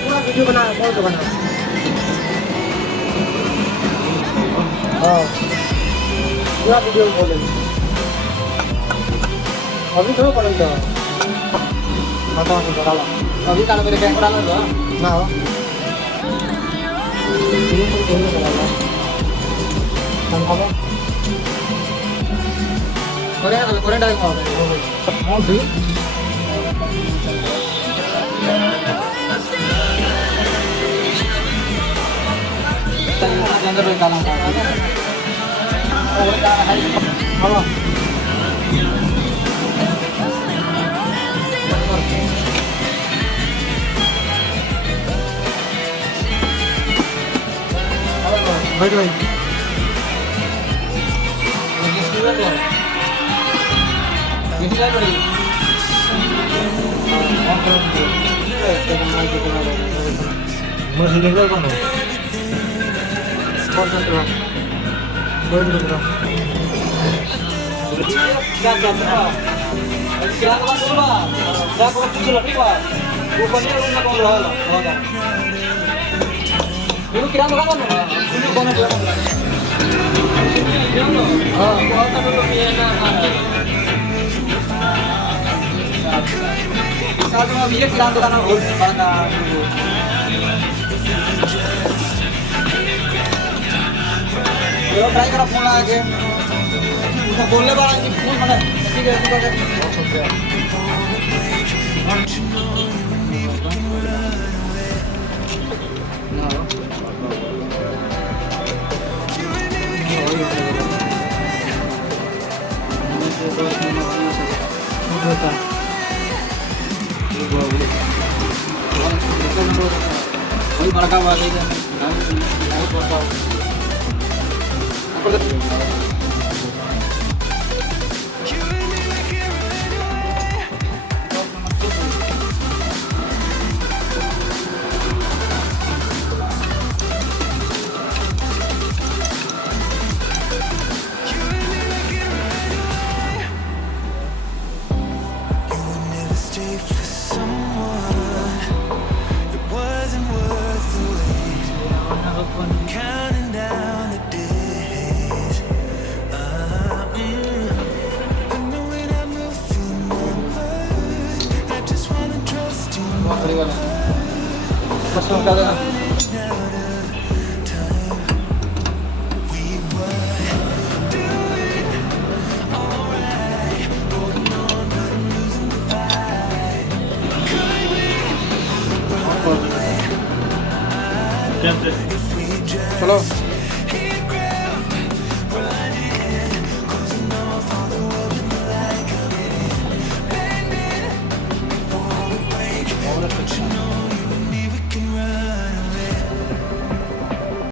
पूरा वीडियो बना कौन सा बना हाँ पूरा वीडियो बोले अभी थोड़ा पड़ेगा अभी काला मेरे कैमरा में ना हो कोरियन डाइव हाँ ठीक अंदर पे काला हाँ बैठ भाई masih tinggal kan? Konsen terang, boleh terang. Jangan terang. Jangan masuk lah. Jangan masuk dulu lah. Bukannya lu nak ngobrol lah. Dulu kira apa kan? Dulu kono dia. Oh, kota dulu Vienna. Satu mau biar kira tu kan urus pada. Kalau try kira phone lagi. Usah boleh bang, ini phone mana? ठीक है ठीक है वही बड़का बात है चलो